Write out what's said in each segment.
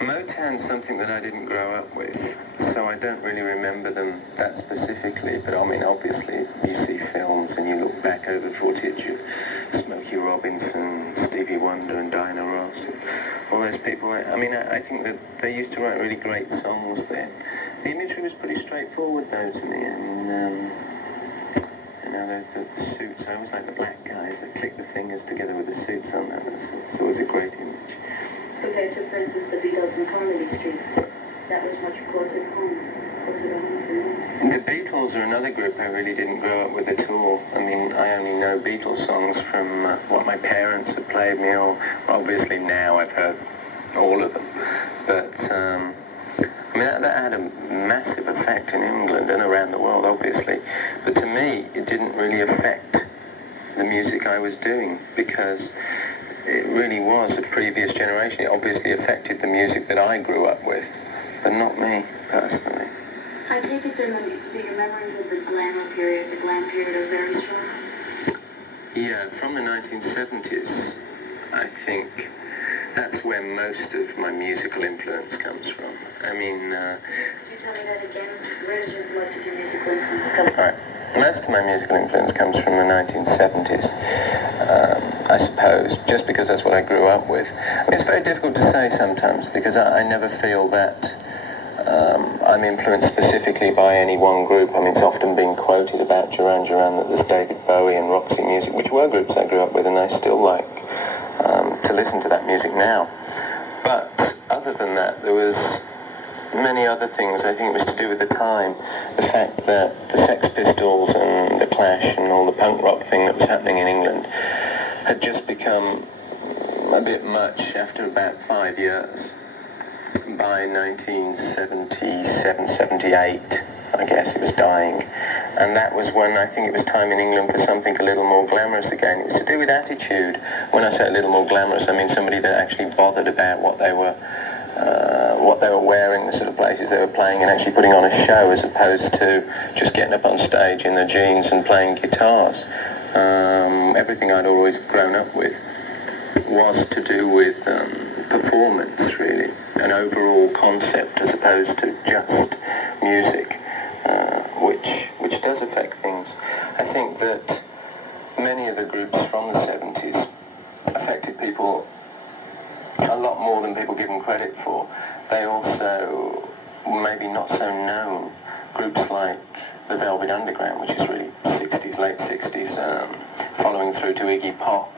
Motown's something that I didn't grow up with, so I don't really remember them that specifically, but I mean, obviously, you see films and you look back over footage of Smokey Robinson, Stevie Wonder and Diana Ross, and all those people. I mean, I think that they used to write really great songs then. The imagery was pretty straightforward, though, to me. I mean, you know, the suits, I always like the black guys that click the fingers together with the suits on them. It's always a great image. Compared to, for instance, the Beatles and Carnaby Street, that was much closer to home, closer to home for you. The Beatles are another group I really didn't grow up with at all. I mean, I only know Beatles songs from what my parents had played me, or obviously now I've heard all of them. But, I mean, that had a massive effect in England and around the world, obviously. But to me, it didn't really affect the music I was doing, because it really was a previous generation. It obviously affected the music that I grew up with, but not me, personally. I take it that your memories of the glamour period, the glam period, are very strong? Yeah, from the 1970s, I think that's where most of my musical influence comes from. I mean... Could you tell me that again? Where does much of your musical influence come from? Right. Most of my musical influence comes from the 1970s, I suppose, just because that's what I grew up with. I mean, it's very difficult to say sometimes, because I never feel that I'm influenced specifically by any one group. I mean, it's often been quoted about Duran Duran that there's David Bowie and Roxy Music, which were groups I grew up with, and I still like to listen to that music now. But other than that, there was many other things. I think it was to do with the time. The fact that the Sex Pistols and the Clash and all the punk rock thing that was happening in England had just become a bit much after about 5 years. By 1977, 78, I guess, it was dying. And that was when I think it was time in England for something a little more glamorous again. It was to do with attitude. When I say a little more glamorous, I mean somebody that actually bothered about what they were wearing, the sort of places they were playing, and actually putting on a show, as opposed to just getting up on stage in their jeans and playing guitars. Everything I'd always grown up with was to do with performance, really, an overall concept as opposed to just music, which does affect things. I think that many of the groups from the 70s affected people a lot more than people give them credit for. They also, maybe not so known, groups like the Velvet Underground, which is really 60s, late 60s, following through to Iggy Pop,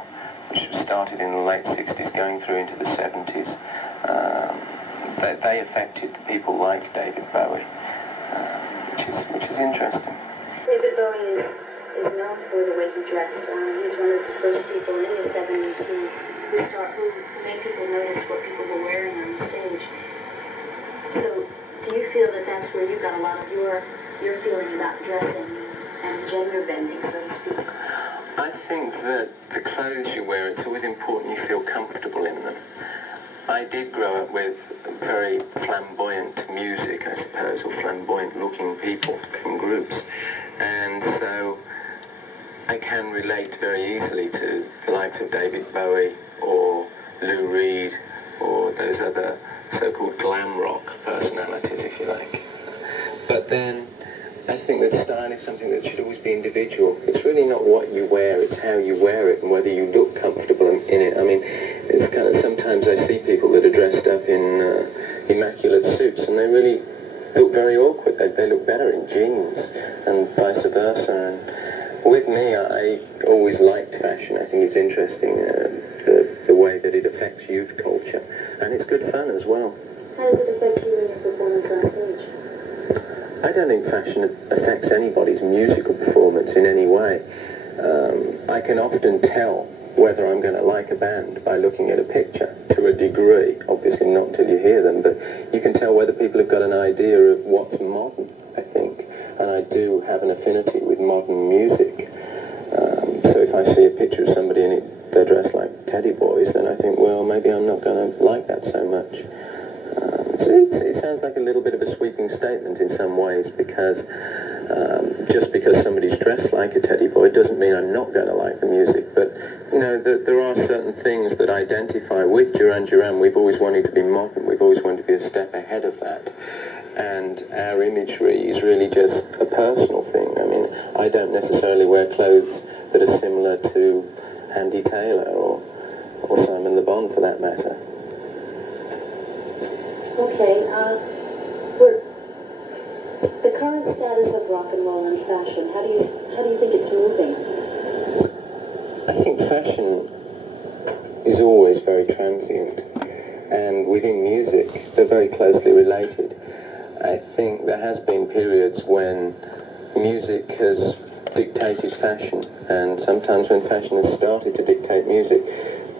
which was started in the late 60s, going through into the 70s. They affected people like David Bowie, which is interesting. David Bowie is known for the way he dressed. He's one of the first people in the 70s who made people notice what people were wearing on the stage. So, do you feel that that's where you got a lot of your feeling about dressing and gender bending, so to speak? I think that the clothes you wear, it's always important you feel comfortable in them. I did grow up with very flamboyant music, I suppose, or flamboyant-looking people in groups, and so I can relate very easily to the likes of David Bowie or Lou Reed or those other so-called glam rock personalities, if you like. But then I think that style is something that should always be individual. It's really not what you wear, it's how you wear it and whether you look comfortable in it. I mean, it's kind of, sometimes I see people that are dressed up in immaculate suits and they really look very awkward. They look better in jeans and vice versa. And with me, I always liked fashion. I think it's interesting, the way that it affects youth culture. And it's good fun as well. How does it affect you in your performance on stage? I don't think fashion affects anybody's musical performance in any way. I can often tell whether I'm going to like a band by looking at a picture, to a degree. Obviously not till you hear them, but you can tell whether people have got an idea of what's modern, I think. And I do have an affinity with modern music. So if I see a picture of somebody and they're dressed like Teddy Boys, then I think, well, maybe I'm not going to like that so much. It sounds like a little bit of a sweeping statement in some ways, because Just because somebody's dressed like a teddy boy doesn't mean I'm not going to like the music, but you know, there are certain things that identify with Duran Duran. We've always wanted to be modern, we've always wanted to be a step ahead of that, and our imagery is really just a personal thing. I mean, I don't necessarily wear clothes that are similar to Andy Taylor or Simon Le Bon for that matter. Okay, the current status of rock and roll and fashion, how do you think it's moving? I think fashion is always very transient, and within music, they're very closely related. I think there has been periods when music has dictated fashion, and sometimes when fashion has started to dictate music,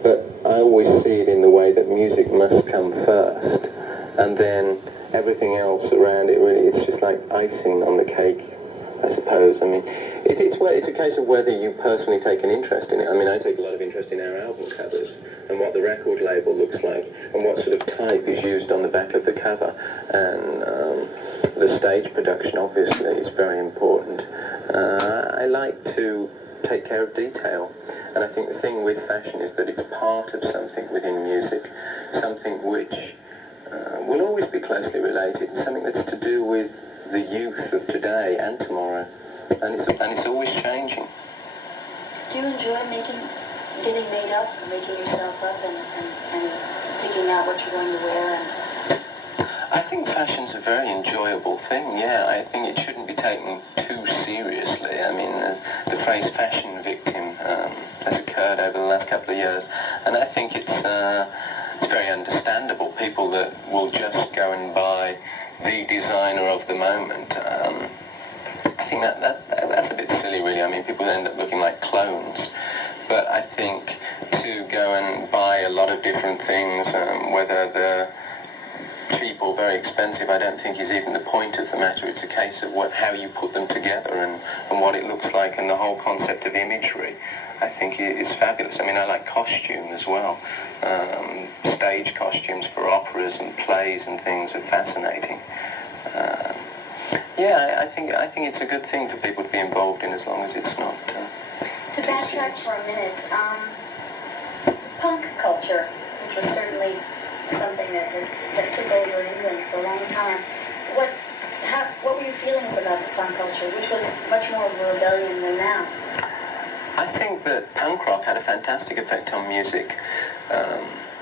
but I always see it in the way that music must come first, and then everything else around it really is just like icing on the cake, I suppose. I mean, it's a case of whether you personally take an interest in it. I mean, I take a lot of interest in our album covers and what the record label looks like and what sort of type is used on the back of the cover. And the stage production, obviously, is very important. I like to take care of detail. And I think the thing with fashion is that it's part of something within music, something which will always be closely related, something that's to do with the youth of today and tomorrow, and it's always changing. Do you enjoy getting made up, making yourself up, and picking out what you're going to wear? I think fashion's a very enjoyable thing, yeah. I think it shouldn't be taken too seriously. I mean, the phrase fashion victim has occurred over the last couple of years, and I think it's very understandable. People that will just go and buy the designer of the moment. I think that's a bit silly, really. I mean, people end up looking like clones. But I think to go and buy a lot of different things, whether they're cheap or very expensive, I don't think is even the point of the matter. It's a case of how you put them together and what it looks like, and the whole concept of imagery, I think, is fabulous. I mean, I like costume as well. Stage costumes for operas and plays and things are fascinating. Yeah, I think it's a good thing for people to be involved in, as long as it's not. To backtrack for a minute, punk culture, which was certainly something that took over England for a long time. What were your feelings about the punk culture, which was much more of a rebellion than now? I think that punk rock had a fantastic effect on music.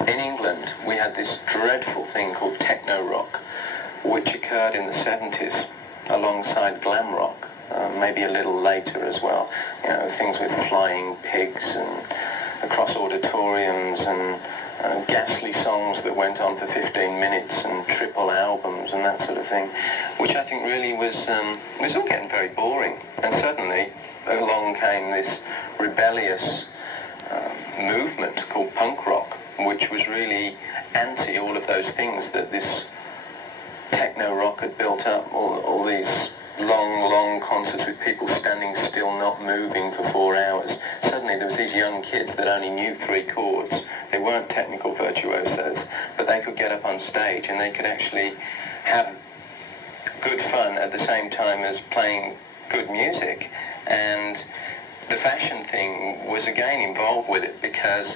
In England, we had this dreadful thing called techno rock, which occurred in the 70s alongside glam rock, maybe a little later as well. You know, things with flying pigs and across auditoriums and ghastly songs that went on for 15 minutes and triple albums and that sort of thing, which I think really was all getting very boring. And suddenly along came this rebellious movement called punk rock, which was really anti all of those things that this techno rock had built up, all these long concerts with people standing still, not moving for 4 hours. Suddenly there was these young kids that only knew 3 chords. They weren't technical virtuosos, but they could get up on stage and they could actually have good fun at the same time as playing good music. And the fashion thing was again involved with it, because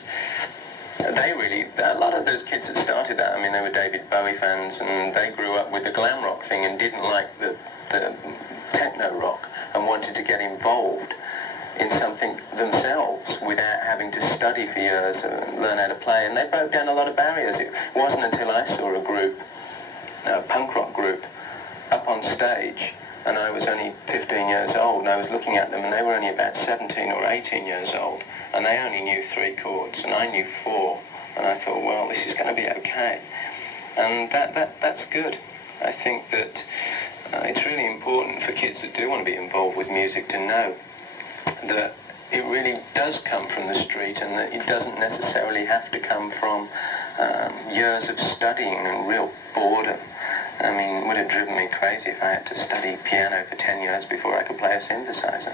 a lot of those kids that started that, I mean, they were David Bowie fans, and they grew up with the glam rock thing and didn't like the techno rock and wanted to get involved in something themselves without having to study for years and learn how to play. And they broke down a lot of barriers. It wasn't until I saw a punk rock group, up on stage, and I was only 15 years old, and I was looking at them, and they were only about 17 or 18 years old, and they only knew 3 chords, and I knew 4, and I thought, well, this is going to be okay. And that's good. I think that it's really important for kids that do want to be involved with music to know that it really does come from the street, and that it doesn't necessarily have to come from years of studying and real boredom. I mean, it would have driven me crazy if I had to study piano for 10 years before I could play a synthesizer.